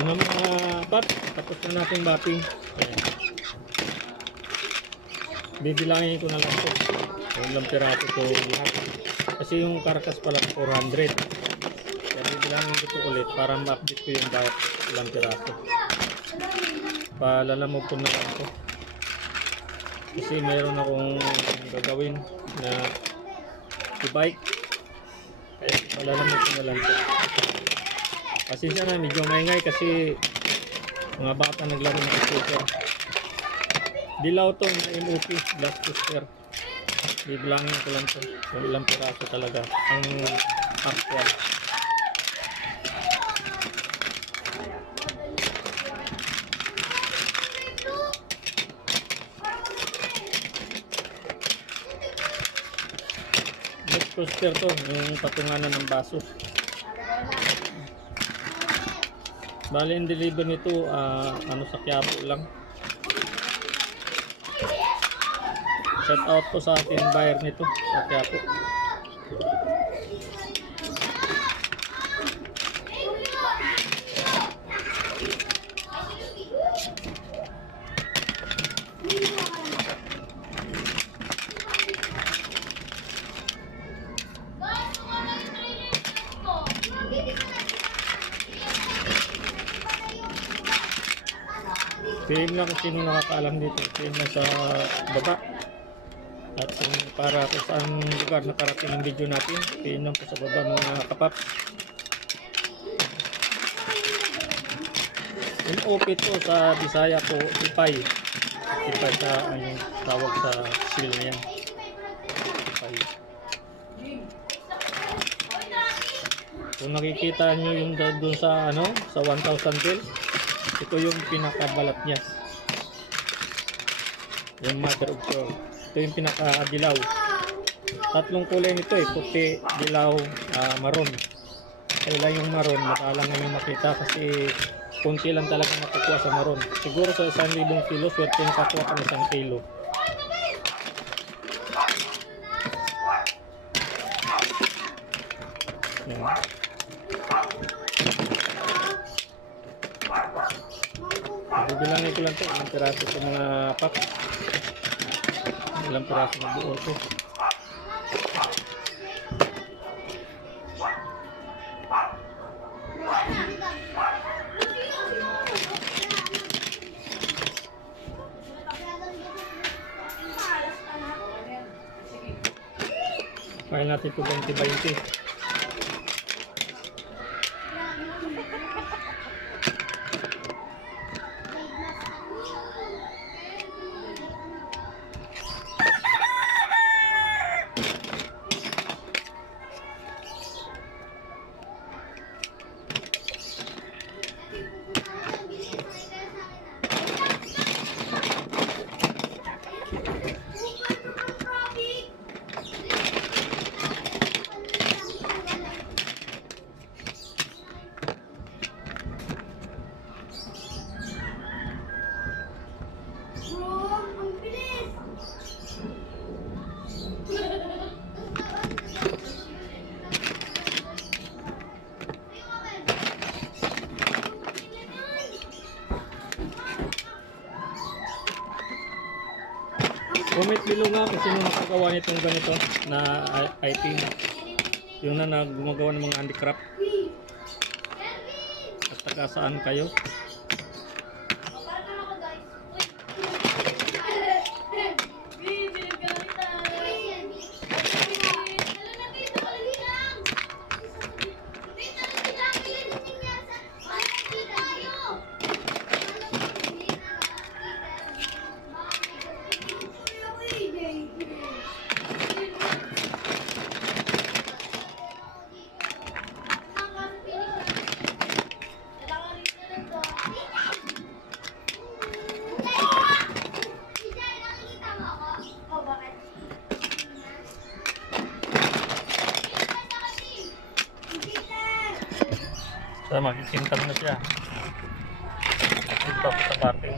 Ito na mga bat. Tapos na natin batting. Ayan. Bibilangin ko na lang ito. Ilang piraso ito lahat. Kasi yung karkas pala 400. Kaya bibilangin ko ito ulit para ma-update ko yung bawat ilang piraso. Palalamog ko na lang ito. Kasi mayroon akong gagawin na e-bike. Kaya palalamog ko na lang ito. Pasensya na, medyo maingay kasi mga bata naglaro ng scooter. Dilaw to na MOP, Black Booster. Bibilangin ko lang to. Yung ilang piraso talaga. Ang actual. Black Booster to, yung patunganan ng baso. Bali yung deliver nito, sa Quiapo lang. Shout out po sa ating buyer nito sa Quiapo. PM lang kung sino nakakaalam dito. PM lang sa baba. At para kung saan lugar nakarating ang video natin, PM lang po sa baba mga kapap. Yung OP to sa Bisaya po, Ipay. Ipay sa tawag sa seal na yan. Ipay. Kung nakikita nyo yung doon sa sa 1,000 bell, ito yung pinakabalat niya. Yung mother of pearl. Ito yung pinakadilaw. Tatlong kulay nito puti, dilaw, maroon. Kaya yung maroon, matalang namin makita kasi kunti lang talaga nakukuha sa maroon. Siguro sa 1,000 kilo, swerte nakakuha ka ng 1 kilo. Yan. Bibilangin ko lang ito, ilang piraso sa mga pap. Ilang piraso na buo ito. Kaya natin ito 20-20. Comment below nga kung sino nakagawa nitong ganito na item. Yung na gumagawa ng mga handicraft. At taga saan kayo? So, makikintang na siya. Dito pa sa parking.